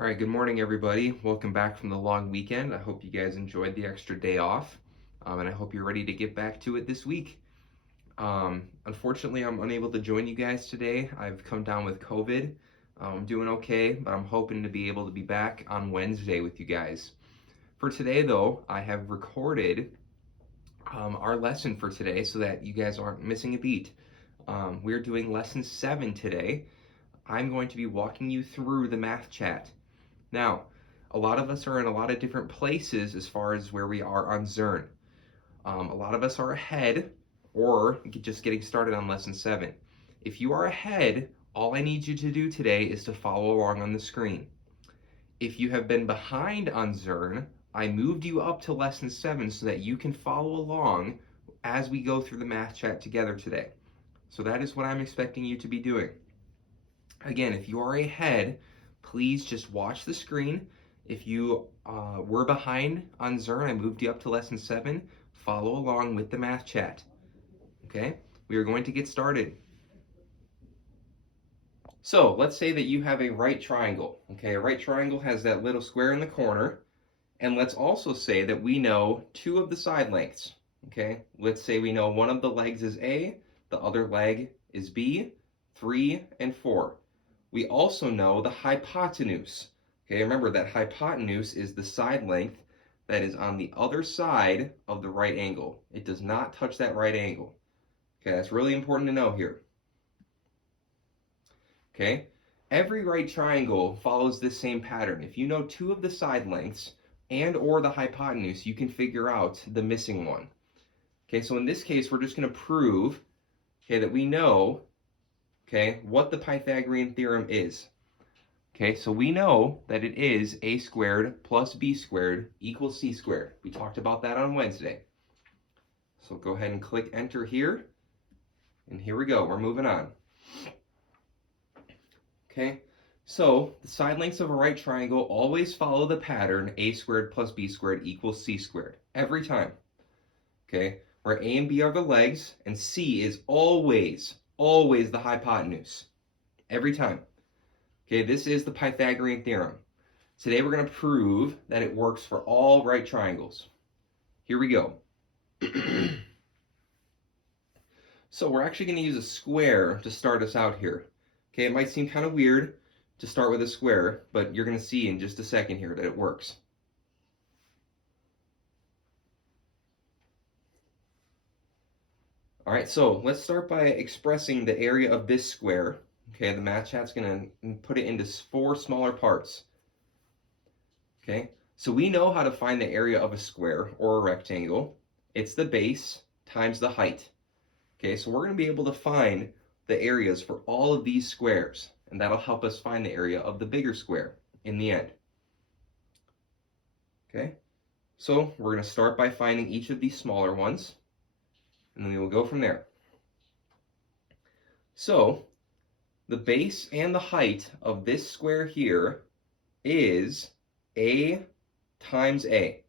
All right, good morning, everybody. Welcome back from the long weekend. I hope you guys enjoyed the extra day off, and I hope you're ready to get back to it this week. Unfortunately, I'm unable to join you guys today. I've come down with COVID. I'm doing okay, but I'm hoping to be able to be back on Wednesday with you guys. For today, though, I have recorded our lesson for today so that you guys aren't missing a beat. We're doing lesson 7 today. I'm going to be walking you through the math chat. Now, a lot of us are in a lot of different places as far as where we are on Zearn. A lot of us are ahead or just getting started on lesson 7. If you are ahead, all I need you to do today is to follow along on the screen. If you have been behind on Zearn, I moved you up to lesson 7 so that you can follow along as we go through the math chat together today. So that is what I'm expecting you to be doing. Again, if you are ahead, please just watch the screen. If you were behind on Zearn, I moved you up to lesson 7. Follow along with the math chat. Okay, we are going to get started. So let's say that you have a right triangle. Okay, a right triangle has that little square in the corner. And let's also say that we know 2 of the side lengths. Okay, let's say we know one of the legs is A, the other leg is B, 3 and 4. We also know the hypotenuse. Okay, remember that hypotenuse is the side length that is on the other side of the right angle. It does not touch that right angle. Okay, that's really important to know here. Okay, every right triangle follows this same pattern. If you know 2 of the side lengths and or the hypotenuse, you can figure out the missing one. Okay, so in this case, we're just going to prove, that we know, what the Pythagorean theorem is. Okay, so we know that it is a squared plus b squared equals c squared. We talked about that on Wednesday. So go ahead and click enter here. And here we go, we're moving on. Okay, so the side lengths of a right triangle always follow the pattern a squared plus b squared equals c squared. Every time. Okay, where a and b are the legs and c is always the hypotenuse. Every time. Okay, this is the Pythagorean theorem. Today we're going to prove that it works for all right triangles. Here we go. So we're actually going to use a square to start us out here. Okay, it might seem kind of weird to start with a square, but you're going to see in just a second here that it works. All right, so let's start by expressing the area of this square. Okay, the math chat's going to put it into 4 smaller parts. Okay, so we know how to find the area of a square or a rectangle. It's the base times the height. Okay, so we're going to be able to find the areas for all of these squares, and that'll help us find the area of the bigger square in the end. Okay, so we're going to start by finding each of these smaller ones, and then we will go from there. So the base and the height of this square here is a times a.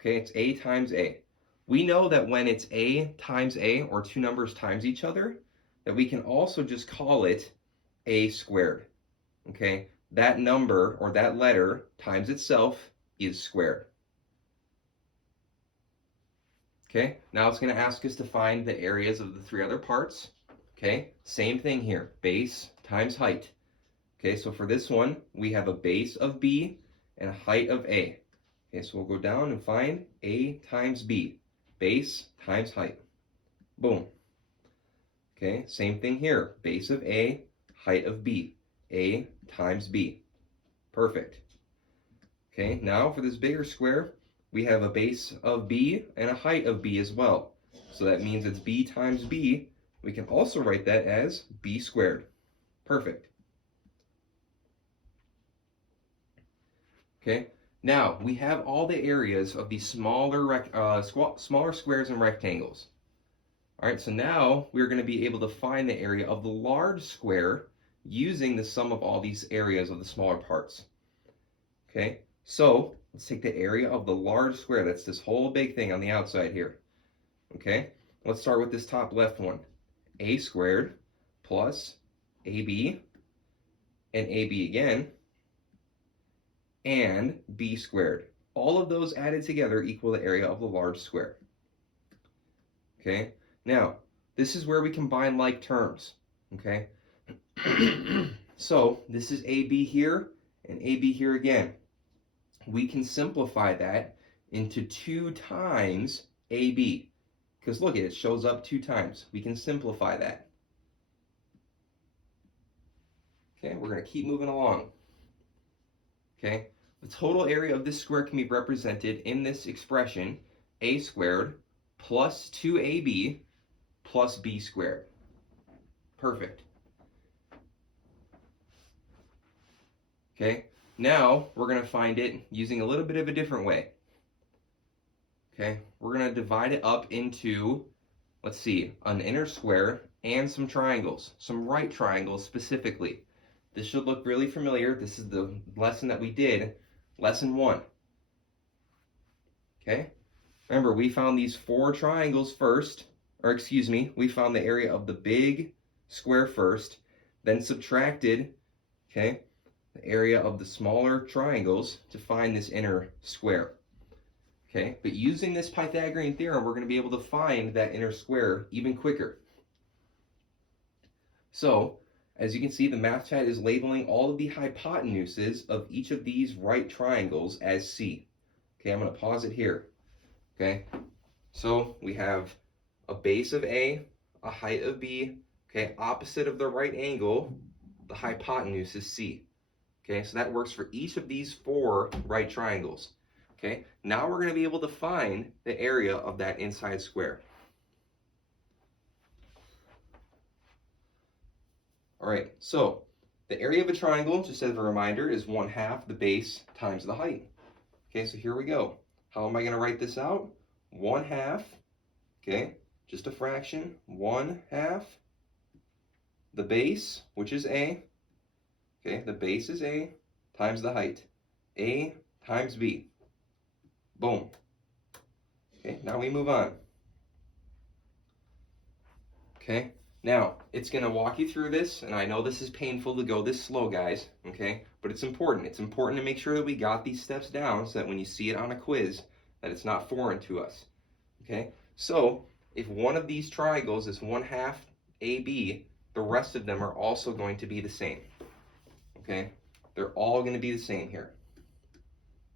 Okay, it's a times a. We know that when it's a times a, or 2 numbers times each other, that we can also just call it a squared. Okay, that number or that letter times itself is squared. Okay, now it's going to ask us to find the areas of the 3 other parts. Okay, same thing here, base times height. Okay, so for this one, we have a base of b and a height of a. Okay, so we'll go down and find a times b, base times height. Boom. Okay, same thing here, base of a, height of b, a times b. Perfect. Okay, now for this bigger square, we have a base of b and a height of b as well. So that means it's b times b. We can also write that as b squared. Perfect. Okay, now we have all the areas of these smaller squares and rectangles. All right, so now we're going to be able to find the area of the large square using the sum of all these areas of the smaller parts. Okay, so let's take the area of the large square. That's this whole big thing on the outside here. Okay, let's start with this top left one. A squared plus AB and AB again and b squared. All of those added together equal the area of the large square. Okay, now this is where we combine like terms. Okay, so this is AB here and AB here again. We can simplify that into 2 times AB. Because look, it shows up 2 times. We can simplify that. Okay, we're going to keep moving along. Okay, the total area of this square can be represented in this expression, a squared plus 2ab plus b squared. Perfect. Okay, now we're going to find it using a little bit of a different way. Okay, we're going to divide it up into, let's see, an inner square and some triangles, some right triangles specifically. This should look really familiar. This is the lesson that we did, lesson 1. Okay, remember we found these 4 triangles first, or excuse me, we found the area of the big square first, then subtracted, okay, the area of the smaller triangles to find this inner square. Okay, but using this Pythagorean theorem, we're going to be able to find that inner square even quicker. So, as you can see, the math chat is labeling all of the hypotenuses of each of these right triangles as C. Okay, I'm going to pause it here. Okay, so we have a base of A, a height of B, okay, opposite of the right angle, the hypotenuse is C. Okay, so that works for each of these 4 right triangles. Okay, now we're going to be able to find the area of that inside square. All right, so the area of a triangle, just as a reminder, is 1/2 the base times the height. Okay, so here we go. How am I going to write this out? 1/2, okay, just a fraction, 1/2 the base, which is A, okay, the base is A, times the height, A times B. Boom. Okay, now we move on. Okay, now it's going to walk you through this, and I know this is painful to go this slow, guys, okay, but it's important. It's important to make sure that we got these steps down so that when you see it on a quiz, that it's not foreign to us. Okay, so if one of these triangles is 1/2 AB, the rest of them are also going to be the same. Okay, they're all going to be the same here.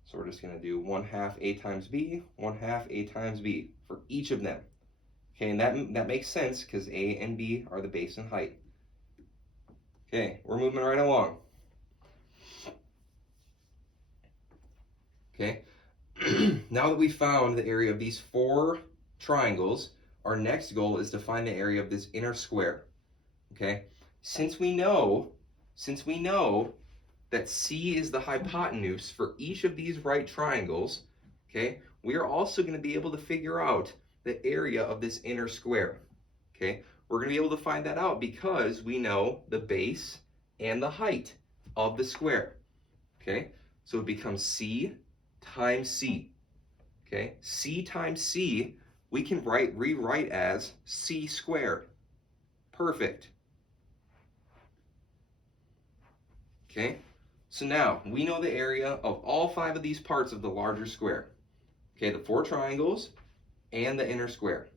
So we're just going to do 1/2 A times B, 1/2 A times B for each of them. Okay, and that makes sense because A and B are the base and height. Okay, we're moving right along. Okay, now that we found the area of these 4 triangles, our next goal is to find the area of this inner square. Okay, since we know that C is the hypotenuse for each of these right triangles, okay, we are also going to be able to figure out the area of this inner square. Okay, we're going to be able to find that out because we know the base and the height of the square. Okay, so it becomes C times C. Okay, C times C we can rewrite as C squared. Perfect. Okay, so now we know the area of all 5 of these parts of the larger square. Okay, the 4 triangles and the inner square.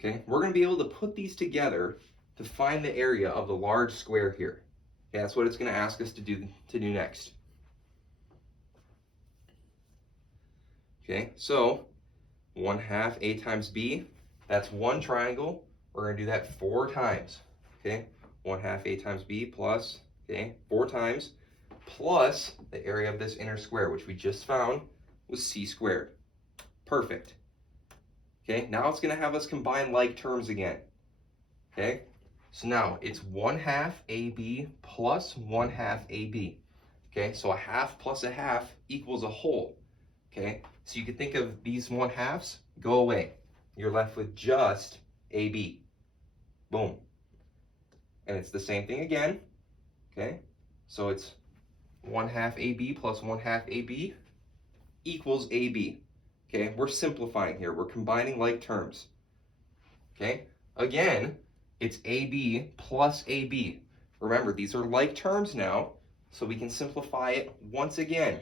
Okay, we're going to be able to put these together to find the area of the large square here. Okay, that's what it's going to ask us to do next. Okay, so 1/2 A times B, that's 1 triangle. We're going to do that 4 times. Okay, 1/2 A times B plus, okay, 4 times, plus the area of this inner square, which we just found was C squared. Perfect. Okay, now it's going to have us combine like terms again. Okay, so now it's 1/2 AB plus 1/2 AB. Okay, so a half plus a half equals a whole. Okay, so you can think of these 1/2s go away. You're left with just AB. Boom. And it's the same thing again. Okay, so it's 1/2 AB plus 1/2 AB equals AB. Okay, we're simplifying here. We're combining like terms. Okay, again, it's AB plus AB. Remember, these are like terms now, So we can simplify it once again.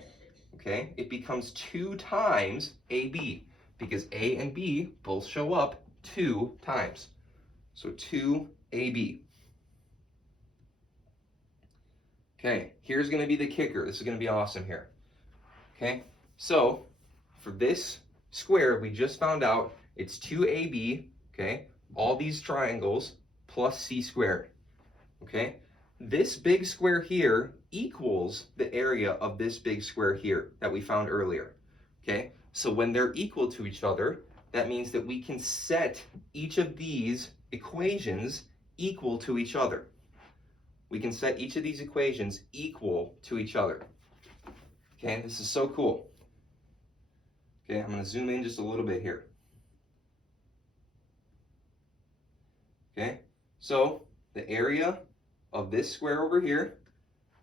Okay, it becomes 2 times AB because A and B both show up 2 times. So 2AB. Okay, here's going to be the kicker. This is going to be awesome here. Okay, so for this square, we just found out it's 2AB, okay, all these triangles plus C squared. Okay, this big square here equals the area of this big square here that we found earlier. Okay, so when they're equal to each other, that means that we can set each of these equations equal to each other. We can set each of these equations equal to each other. Okay, this is so cool. Okay, I'm going to zoom in just a little bit here. Okay, so the area of this square over here,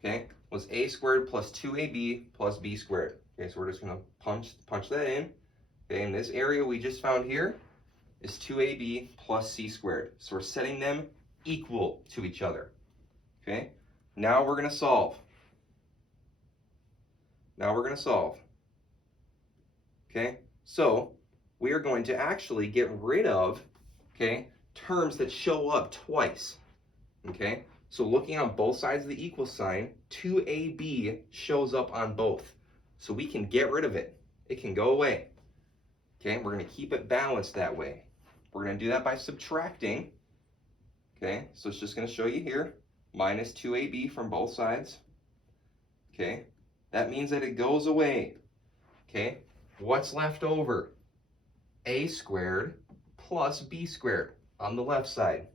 okay, was a squared plus 2ab plus b squared. Okay, so we're just going to punch that in. Okay, and this area we just found here is 2ab plus c squared. So we're setting them equal to each other. Okay, now we're going to solve. Okay, so we are going to actually get rid of, okay, terms that show up twice. Okay, so looking on both sides of the equal sign, 2ab shows up on both. So we can get rid of it. It can go away. Okay, we're going to keep it balanced that way. We're going to do that by subtracting. Okay, so it's just going to show you here, minus 2ab from both sides. Okay, that means that it goes away. Okay, what's left over? A squared plus b squared on the left side.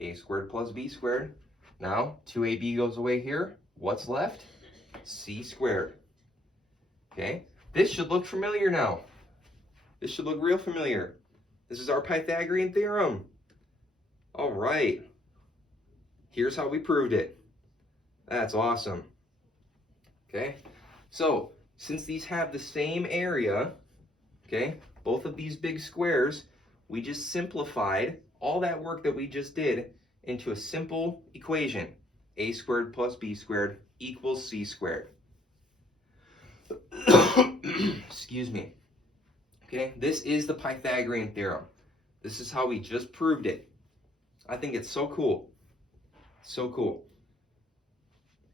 A squared plus b squared. Now, 2ab goes away here. What's left? C squared. Okay, this should look familiar now. This should look real familiar. This is our Pythagorean theorem. All right. Here's how we proved it. That's awesome. Okay, so since these have the same area, okay, both of these big squares, we just simplified all that work that we just did into a simple equation. A squared plus b squared equals c squared. Excuse me. Okay, this is the Pythagorean theorem. This is how we just proved it. I think it's so cool. So cool.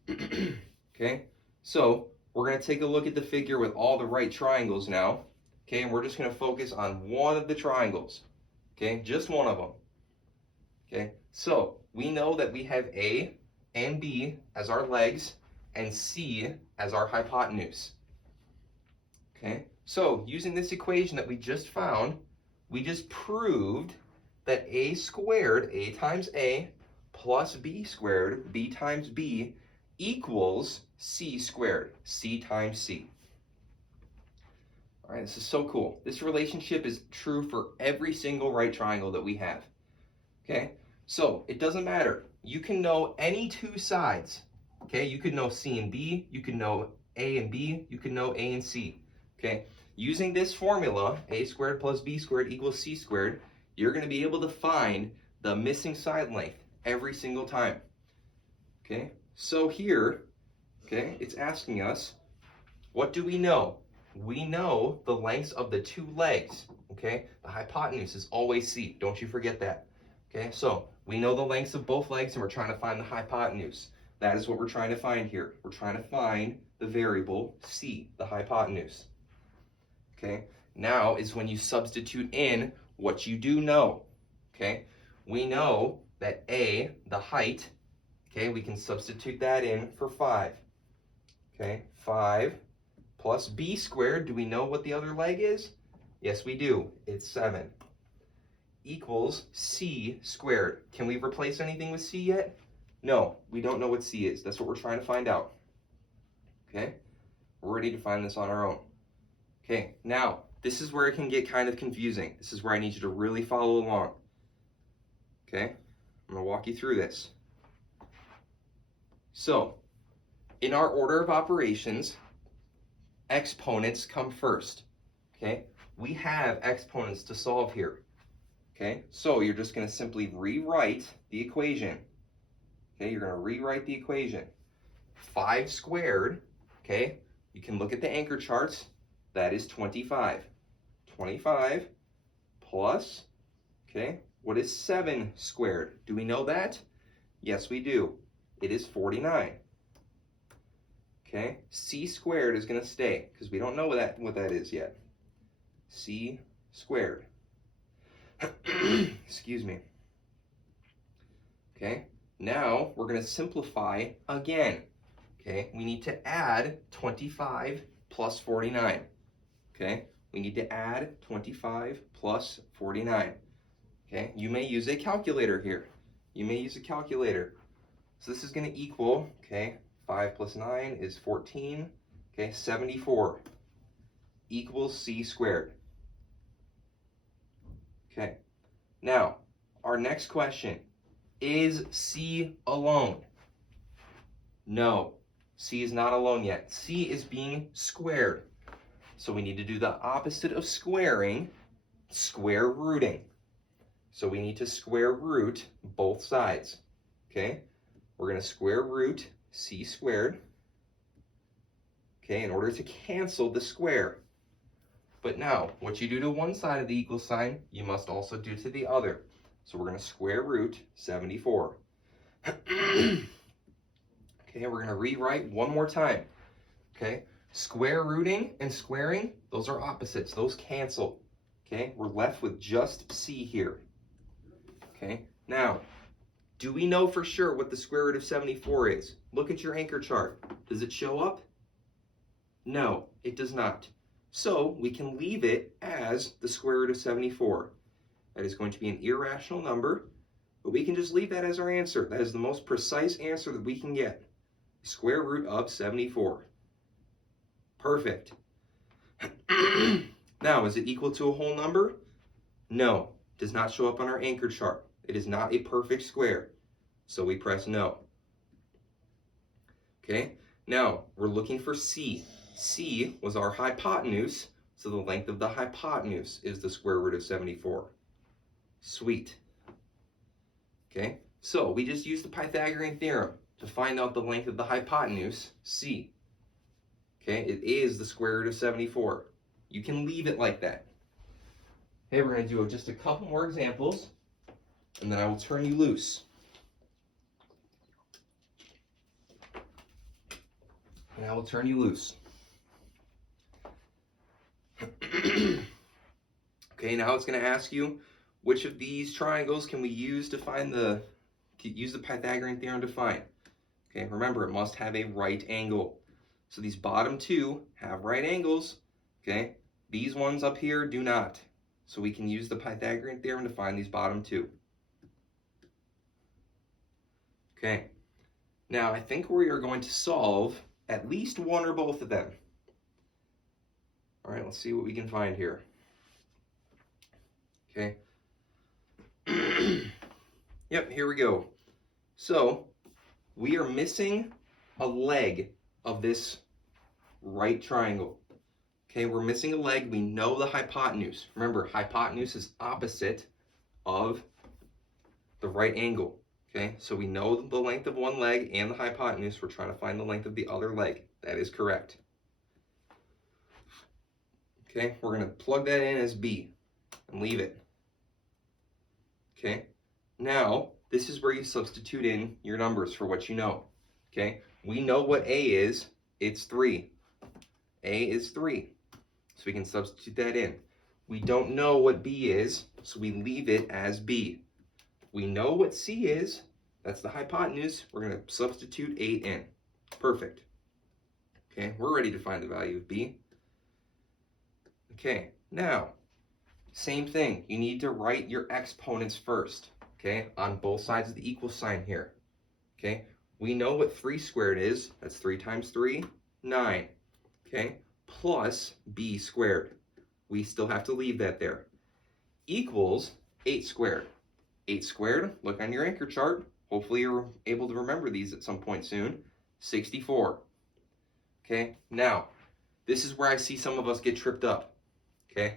Okay, so we're going to take a look at the figure with all the right triangles now. Okay, and we're just going to focus on one of the triangles. Okay, just one of them. Okay, so we know that we have A and B as our legs and C as our hypotenuse. Okay, so using this equation that we just found, we just proved that A squared, A times A, plus B squared, B times B, equals C squared, C times C. All right, this is so cool. This relationship is true for every single right triangle that we have. Okay, so it doesn't matter. You can know any two sides. Okay, you could know C and B, you could know A and B, you could know A and C. Okay, using this formula, A squared plus B squared equals C squared, you're going to be able to find the missing side length every single time. Okay, so here, okay, it's asking us, what do we know? We know the lengths of the two legs. Okay, the hypotenuse is always C. Don't you forget that. Okay, so we know the lengths of both legs and we're trying to find the hypotenuse. That is what we're trying to find here. We're trying to find the variable C, the hypotenuse. Okay, now is when you substitute in what you do know. Okay, we know that A, the height, okay, we can substitute that in for 5. Okay, 5 plus B squared, do we know what the other leg is? Yes, we do. It's 7. Equals C squared. Can we replace anything with C yet? No, we don't know what C is. That's what we're trying to find out. Okay, we're ready to find this on our own. Okay, now, this is where it can get kind of confusing. This is where I need you to really follow along. Okay, I'm going to walk you through this. So, in our order of operations, exponents come first. Okay, we have exponents to solve here. Okay, so you're just going to simply rewrite the equation. Okay, you're going to rewrite the equation. 5 squared, okay, you can look at the anchor charts, that is 25. 25 plus, okay, what is 7 squared? Do we know that? Yes, we do. It is 49. Okay, c squared is going to stay because we don't know what that is yet. C squared. Excuse me. Okay, now we're going to simplify again. Okay, we need to add 25 plus 49. Okay, we need to add 25 plus 49. Okay, you may use a calculator here. You may use a calculator. So this is going to equal, okay, 5 plus 9 is 14. Okay, 74 equals c squared. Okay, now our next question, is c alone? No, c is not alone yet. C is being squared. So we need to do the opposite of squaring, square rooting. So we need to square root both sides. Okay, we're going to square root c squared, okay, in order to cancel the square. But now, what you do to one side of the equal sign, you must also do to the other. So we're going to square root 74. Okay, we're going to rewrite one more time. Okay, square rooting and squaring, those are opposites. Those cancel. Okay, we're left with just c here. Okay, now, do we know for sure what the square root of 74 is? Look at your anchor chart. Does it show up? No, it does not. So we can leave it as the square root of 74. That is going to be an irrational number, but we can just leave that as our answer. That is the most precise answer that we can get. Square root of 74. Perfect. Now, is it equal to a whole number? No, it does not show up on our anchor chart. It is not a perfect square, so we press no. Okay, now we're looking for c. C was our hypotenuse, so the length of the hypotenuse is the square root of 74. Sweet. Okay, so we just used the Pythagorean theorem to find out the length of the hypotenuse, c. Okay, it is the square root of 74. You can leave it like that. Okay, we're going to do just a couple more examples, and then I will turn you loose. And I will turn you loose. Okay, now it's going to ask you, which of these triangles can we use to find use the Pythagorean theorem to find? Okay, remember, it must have a right angle. So these bottom two have right angles. Okay, these ones up here do not. So we can use the Pythagorean theorem to find these bottom two. Okay, now I think we are going to solve at least one or both of them. All right, let's see what we can find here. Okay. Yep, here we go. So we are missing a leg of this right triangle. Okay, we're missing a leg. We know the hypotenuse. Remember, hypotenuse is opposite of the right angle. Okay, so we know the length of one leg and the hypotenuse. We're trying to find the length of the other leg. That is correct. Okay, we're going to plug that in as B and leave it. Okay, now this is where you substitute in your numbers for what you know. Okay, we know what A is. It's 3. A is 3. So we can substitute that in. We don't know what B is, so we leave it as B. We know what C is. That's the hypotenuse. We're going to substitute 8 in. Perfect. Okay, we're ready to find the value of B. Okay, now, same thing. You need to write your exponents first, okay, on both sides of the equal sign here. Okay, we know what 3 squared is. That's 3 times 3, 9. Okay, plus B squared. We still have to leave that there. Equals 8 squared. 8 squared, look on your anchor chart. Hopefully you're able to remember these at some point soon. 64. Okay, now, this is where I see some of us get tripped up. Okay,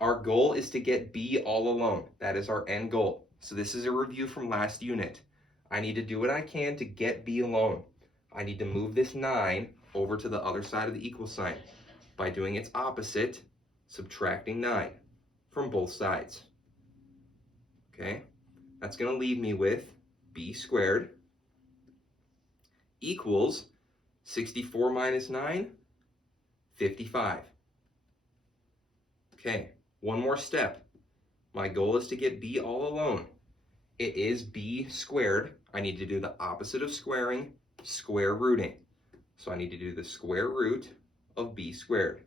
our goal is to get B all alone. That is our end goal. So this is a review from last unit. I need to do what I can to get B alone. I need to move this 9 over to the other side of the equal sign by doing its opposite, subtracting 9 from both sides. Okay, that's going to leave me with b squared equals 64 minus 9, 55. Okay, one more step. My goal is to get b all alone. It is b squared. I need to do the opposite of squaring, square rooting. So I need to do the square root of b squared.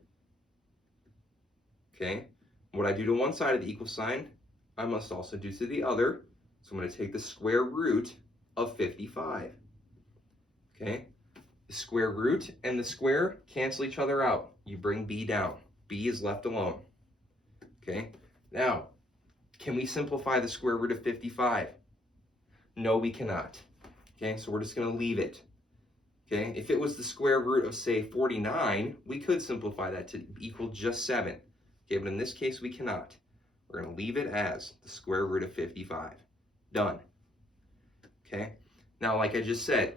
Okay, what I do to one side of the equal sign, I must also do to the other. So I'm going to take the square root of 55. Okay, the square root and the square cancel each other out. You bring b down. B is left alone. Okay, now, can we simplify the square root of 55? No, we cannot. Okay, so we're just going to leave it. Okay, if it was the square root of, say, 49, we could simplify that to equal just 7. Okay, but in this case, we cannot. We're going to leave it as the square root of 55. Done. Okay, now like I just said,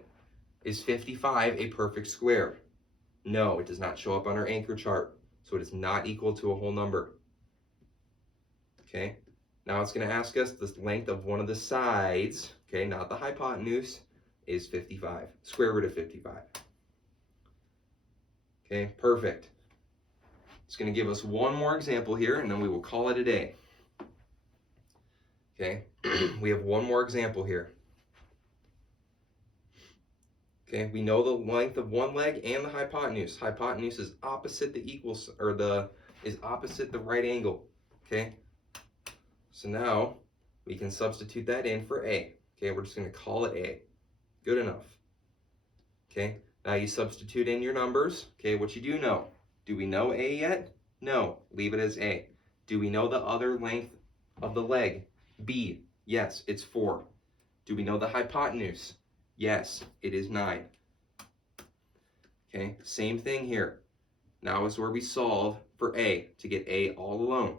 is 55 a perfect square? No, it does not show up on our anchor chart, so it is not equal to a whole number. Okay, now it's going to ask us the length of one of the sides, okay, not the hypotenuse, is 55, square root of 55. Okay, perfect. It's going to give us one more example here, and then we will call it a day. Okay, we have one more example here. Okay, we know the length of one leg and the hypotenuse. Hypotenuse is opposite the equals, or is opposite the right angle. Okay, so now we can substitute that in for a. Okay, we're just going to call it a. Good enough. Okay, now you substitute in your numbers. Okay, what you do know. Do we know a yet? No, leave it as a. Do we know the other length of the leg? B. Yes, it's 4. Do we know the hypotenuse? Yes, it is 9. Okay, same thing here. Now is where we solve for a to get a all alone.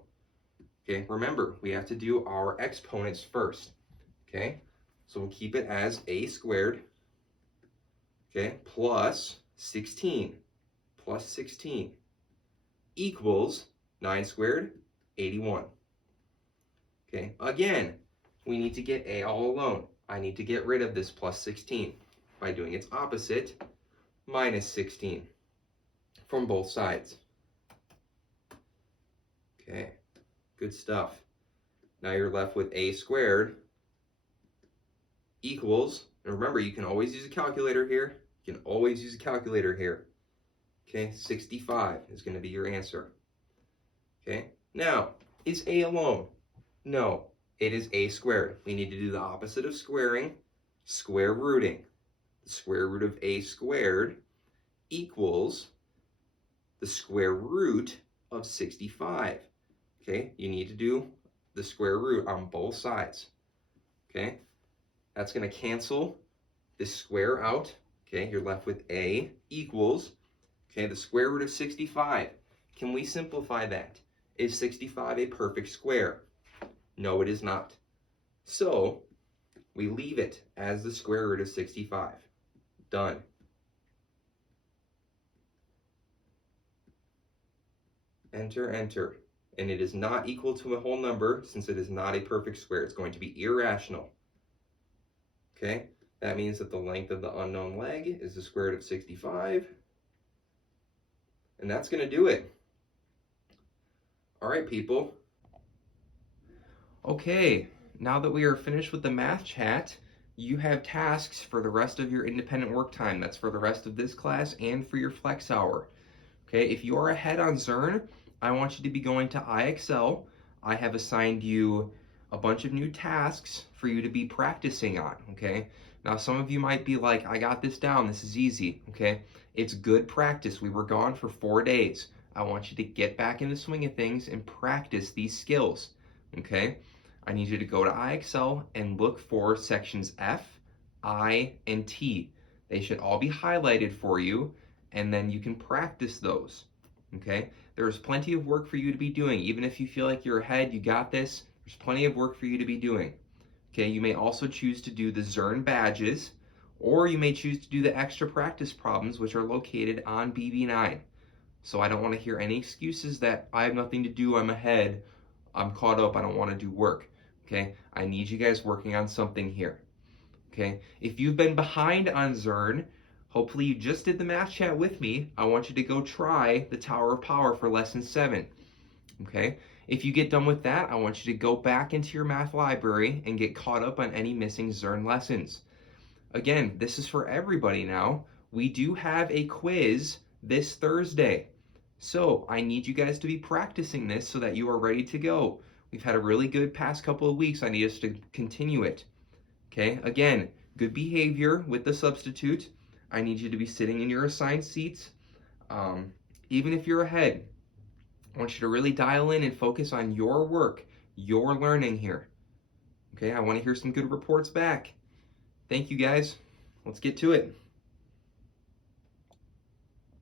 Okay, remember, we have to do our exponents first. Okay, so we'll keep it as a squared, okay, plus 16 equals 9 squared, 81. Okay, again, we need to get a all alone. I need to get rid of this plus 16 by doing its opposite, minus 16 from both sides. Okay, good stuff. Now you're left with a squared equals, and remember, you can always use a calculator here. You can always use a calculator here. Okay, 65 is going to be your answer. Okay, now, is a alone? No, it is a squared. We need to do the opposite of squaring, square rooting. The square root of a squared equals the square root of 65. Okay, you need to do the square root on both sides. Okay, that's going to cancel this square out. Okay, you're left with a equals, okay, the square root of 65. Can we simplify that? Is 65 a perfect square? No, it is not. So we leave it as the square root of 65. Done. Enter, enter. And it is not equal to a whole number since it is not a perfect square. It's going to be irrational. Okay, that means that the length of the unknown leg is the square root of 65. And that's going to do it. All right, people. Okay, now that we are finished with the math chat, you have tasks for the rest of your independent work time. That's for the rest of this class and for your flex hour. Okay, if you are ahead on Zearn, I want you to be going to iExcel. I have assigned you a bunch of new tasks for you to be practicing on, okay? Now, some of you might be like, I got this down, this is easy, okay? It's good practice. We were gone for 4 days. I want you to get back in the swing of things and practice these skills, okay? I need you to go to iExcel and look for sections F, I, and T. They should all be highlighted for you, and then you can practice those, okay? There's plenty of work for you to be doing. Even if you feel like you're ahead, you got this, there's plenty of work for you to be doing. Okay, you may also choose to do the Zearn badges, Or you may choose to do the extra practice problems, which are located on BB9. So I don't want to hear any excuses that I have nothing to do, I'm ahead, I'm caught up, I don't want to do work. Okay, I need you guys working on something here. Okay, if you've been behind on Zern, hopefully you just did the math chat with me. I want you to go try the Tower of Power for lesson 7. Okay, if you get done with that, I want you to go back into your math library and get caught up on any missing Zern lessons. Again, this is for everybody now. We do have a quiz this Thursday. So I need you guys to be practicing this so that you are ready to go. We've had a really good past couple of weeks. I need us to continue it. Okay, again, good behavior with the substitute. I need you to be sitting in your assigned seats. Even if you're ahead, I want you to really dial in and focus on your work, your learning here. Okay, I want to hear some good reports back. Thank you guys. Let's get to it.